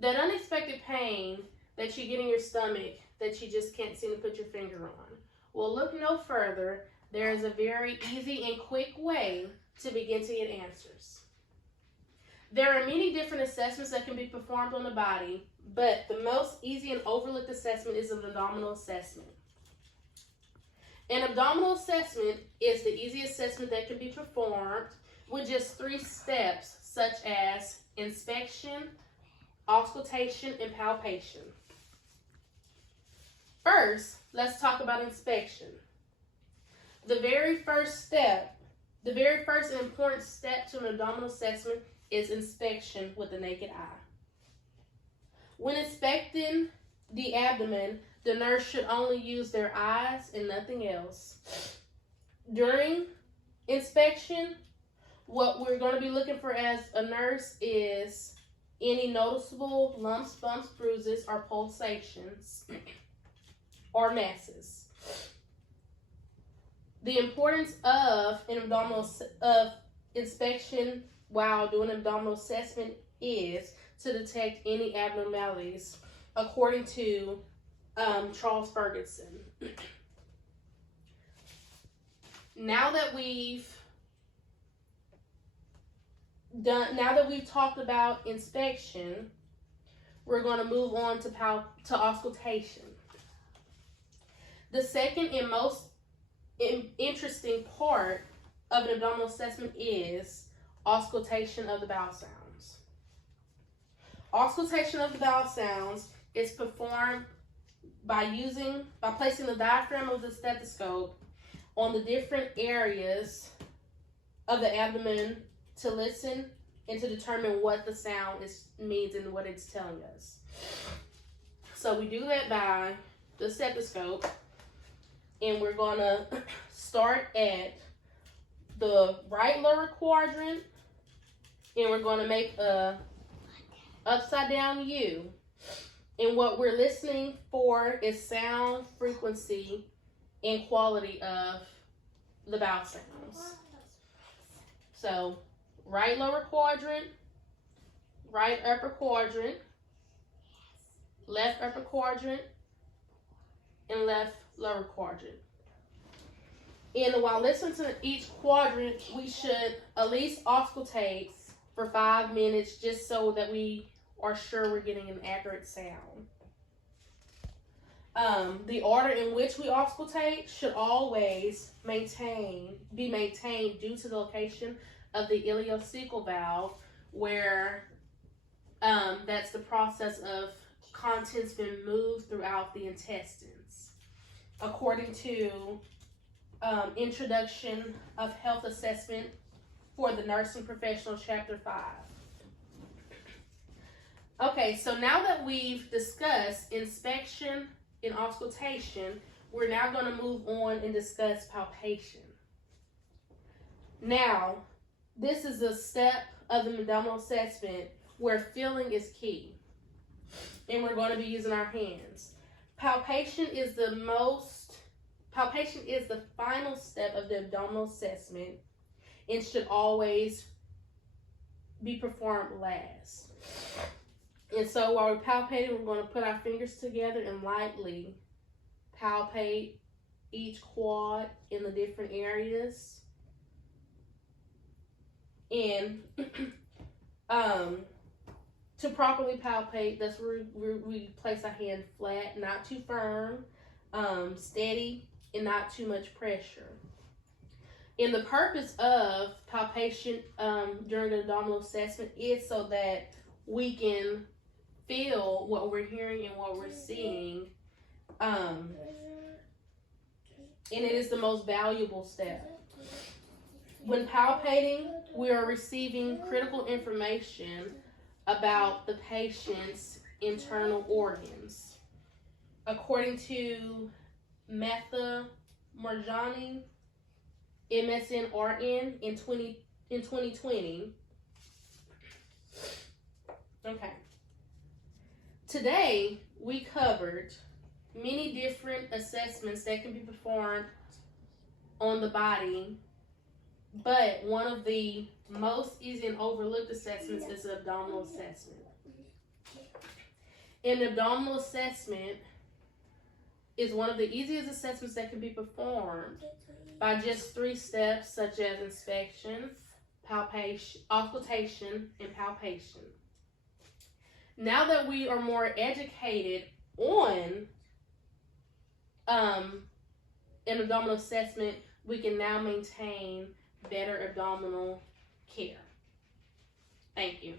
That unexpected pain that you get in your stomach that you just can't seem to put your finger on. Well, look no further. There is a very easy and quick way to begin to get answers. There are many different assessments that can be performed on the body, but the most easy and overlooked assessment is an abdominal assessment. An abdominal assessment is the easy assessment that can be performed with just 3 steps, such as inspection, auscultation, and palpation. First, let's talk about inspection. The very first and important step to an abdominal assessment is inspection with the naked eye. When inspecting the abdomen, the nurse should only use their eyes and nothing else. During inspection, what we're going to be looking for as a nurse is any noticeable lumps, bumps, bruises, or pulsations, or masses. The importance of inspection while doing an abdominal assessment is to detect any abnormalities, according to Charles Ferguson. Now that we've talked about inspection, we're going to move on to auscultation. The second and most interesting part of an abdominal assessment is auscultation of the bowel sounds. Auscultation of the bowel sounds is performed by placing the diaphragm of the stethoscope on the different areas of the abdomen to listen and to determine what the sound means and what it's telling us. So we do that by the stethoscope, and we're going to start at the right lower quadrant, and we're going to make a upside down U. And what we're listening for is sound, frequency, and quality of the bowel sounds. So, right lower quadrant, right upper quadrant, left upper quadrant, and left lower quadrant. And while listening to each quadrant, we should at least auscultate for 5 minutes just so that we are sure we're getting an accurate sound. The order in which we auscultate should always be maintained due to the location of the ileocecal valve, where that's the process of contents being moved throughout the intestines. According to Introduction of Health Assessment for the Nursing Professional, Chapter 5. Okay, so now that we've discussed inspection and auscultation, we're now going to move on and discuss palpation. Now, this is a step of the abdominal assessment where feeling is key, and we're going to be using our hands. Palpation is the final step of the abdominal assessment and should always be performed last. And so while we're palpating, we're going to put our fingers together and lightly palpate each quad in the different areas. And to properly palpate, that's where we place our hand flat, not too firm, steady, and not too much pressure. And the purpose of palpation during the abdominal assessment is so that we can feel what we're hearing and what we're seeing. And it is the most valuable step. When palpating, we are receiving critical information about the patient's internal organs. According to Metha Marjani, MSN-RN in 2020. Okay. Today, we covered many different assessments that can be performed on the body, but one of the most easy and overlooked assessments is the abdominal assessment. An abdominal assessment is one of the easiest assessments that can be performed by just 3 steps, such as inspection, palpation, auscultation, and palpation. Now that we are more educated on an abdominal assessment, we can now maintain better abdominal care. Thank you.